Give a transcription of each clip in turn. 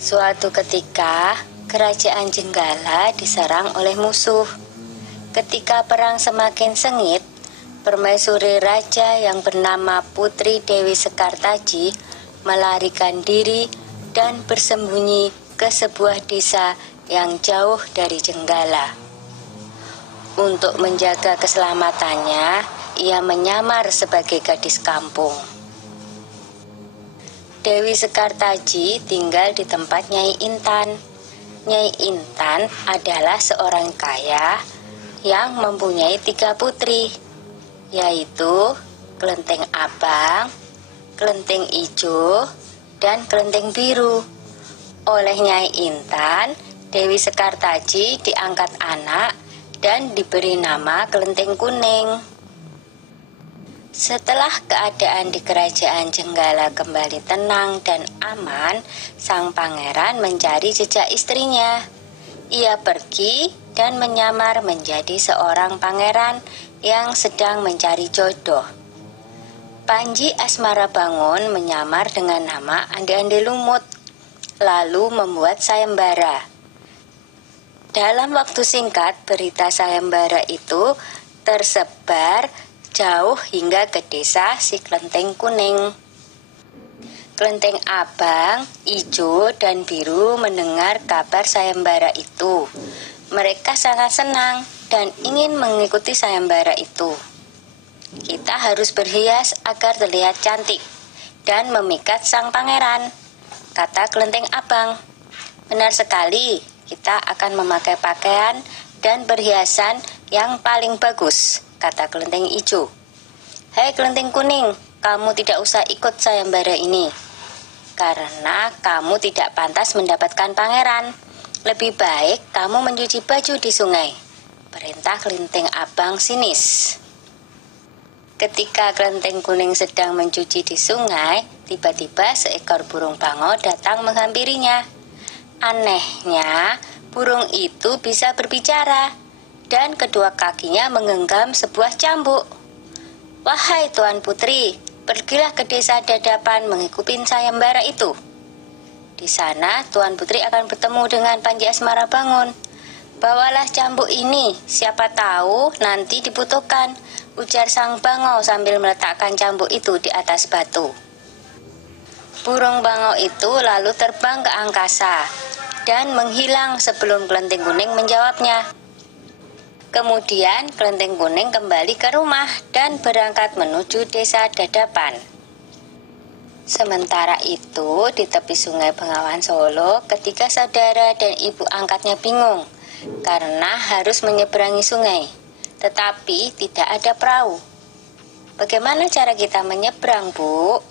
Suatu ketika, kerajaan Jenggala diserang oleh musuh. Ketika perang semakin sengit, permaisuri raja yang bernama Putri Dewi Sekartaji melarikan diri dan bersembunyi ke sebuah desa yang jauh dari Jenggala. Untuk menjaga keselamatannya, ia menyamar sebagai gadis kampung. Dewi Sekartaji tinggal di tempat Nyai Intan. Nyai Intan adalah seorang kaya yang mempunyai 3 putri, yaitu Kelenteng Abang, Kelenteng Ijo, dan Kelenteng Biru. Oleh Nyai Intan, Dewi Sekartaji diangkat anak dan diberi nama Kelenteng Kuning. Setelah keadaan di kerajaan Jenggala kembali tenang dan aman, sang pangeran mencari jejak istrinya. Ia pergi dan menyamar menjadi seorang pangeran yang sedang mencari jodoh. Panji Asmarabangun menyamar dengan nama Ande-Ande Lumut, lalu membuat sayembara. Dalam waktu singkat, berita sayembara itu tersebar jauh hingga ke desa si Kelenteng Kuning. Kelenteng Abang, Ijo, dan Biru mendengar kabar sayembara itu. Mereka sangat senang dan ingin mengikuti sayembara itu. Kita harus berhias agar terlihat cantik dan memikat sang pangeran, kata Kelenteng Abang. Benar sekali, kita akan memakai pakaian dan perhiasan yang paling bagus, kata Kelenteng Ijo. Hei Kelenteng Kuning, kamu tidak usah ikut sayembara ini, karena kamu tidak pantas mendapatkan pangeran. Lebih baik kamu mencuci baju di sungai, perintah Kelenteng Abang sinis. Ketika Kelenteng Kuning sedang mencuci di sungai, tiba-tiba seekor burung bangau datang menghampirinya. Anehnya, burung itu bisa berbicara dan kedua kakinya menggenggam sebuah cambuk. Wahai Tuan Putri, pergilah ke desa Dadapan mengikuti sayembara itu. Di sana Tuan Putri akan bertemu dengan Panji Asmarabangun. Bawalah cambuk ini, siapa tahu nanti dibutuhkan, ujar sang bangau sambil meletakkan cambuk itu di atas batu. Burung bangau itu lalu terbang ke angkasa dan menghilang sebelum Kelenteng Kuning menjawabnya. Kemudian Kelenteng Kuning kembali ke rumah dan berangkat menuju desa Dadapan. Sementara itu, di tepi sungai Bengawan Solo, ketiga saudara dan ibu angkatnya bingung karena harus menyeberangi sungai, tetapi tidak ada perahu. Bagaimana cara kita menyeberang, Bu?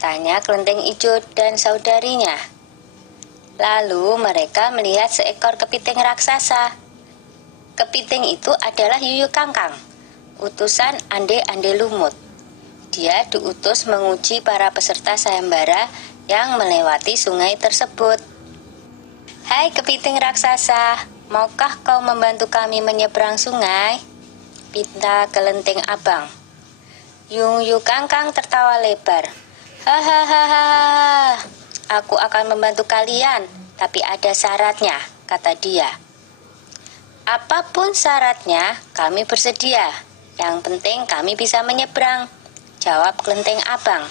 Tanya Kelenteng Ijo dan saudarinya. Lalu mereka melihat seekor kepiting raksasa. Kepiting itu adalah Yuyu Kangkang, utusan Ande-Ande Lumut. Dia diutus menguji para peserta sayembara yang melewati sungai tersebut. Hai kepiting raksasa, maukah kau membantu kami menyeberang sungai? Pinta Kelenteng Abang. Yuyu Kangkang tertawa lebar. Hahaha, aku akan membantu kalian, tapi ada syaratnya, kata dia. Apapun syaratnya, kami bersedia. Yang penting kami bisa menyeberang, jawab Kelenteng Abang.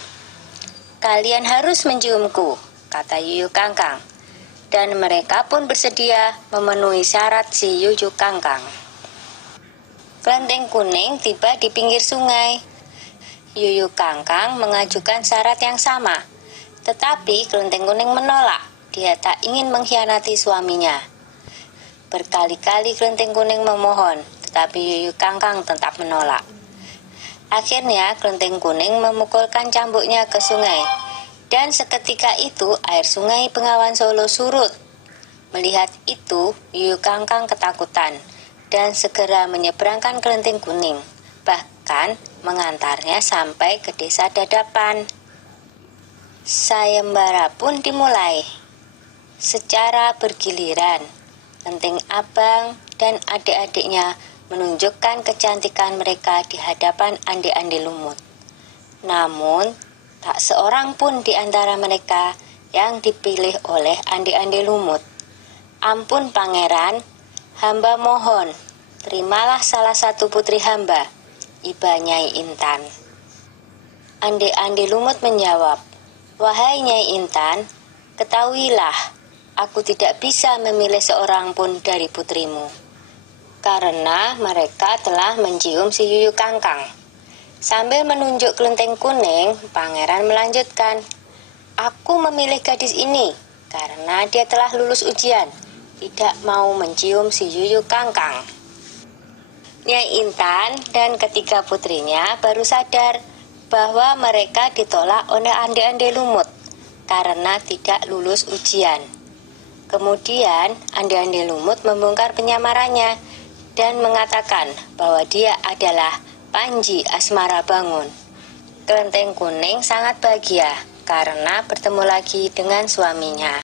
Kalian harus menciumku, kata Yuyu Kangkang. Dan mereka pun bersedia memenuhi syarat si Yuyu Kangkang. Kelenteng Kuning tiba di pinggir sungai. Yuyu Kangkang mengajukan syarat yang sama, tetapi Kelenteng Kuning menolak. Dia tak ingin mengkhianati suaminya. Berkali-kali Kelenteng Kuning memohon, tetapi Yuyu Kangkang tetap menolak. Akhirnya Kelenteng Kuning memukulkan cambuknya ke sungai, dan seketika itu air sungai Bengawan Solo surut. Melihat itu, Yuyu Kangkang ketakutan dan segera menyeberangkan Kelenteng Kuning, bahkan mengantarnya sampai ke desa Dadapan. Sayembara pun dimulai. Secara bergiliran, Kelenteng Abang dan adik-adiknya menunjukkan kecantikan mereka di hadapan Ande-Ande Lumut. Namun, tak seorang pun di antara mereka yang dipilih oleh Ande-Ande Lumut. "Ampun pangeran, hamba mohon, terimalah salah satu putri hamba," iba Nyai Intan. Ande-Ande Lumut menjawab, "Wahai Nyai Intan, ketahuilah, aku tidak bisa memilih seorang pun dari putrimu, karena mereka telah mencium si Yuyu Kangkang." Sambil menunjuk kelenteng kuning, pangeran melanjutkan, "Aku memilih gadis ini karena dia telah lulus ujian, tidak mau mencium si Yuyu Kangkang." Nyai Intan dan ketiga putrinya baru sadar bahwa mereka ditolak oleh Ande-Ande Lumut karena tidak lulus ujian. Kemudian Ande-Ande Lumut membongkar penyamarannya dan mengatakan bahwa dia adalah Panji Asmara Bangun. Kelenteng kuning sangat bahagia karena bertemu lagi dengan suaminya.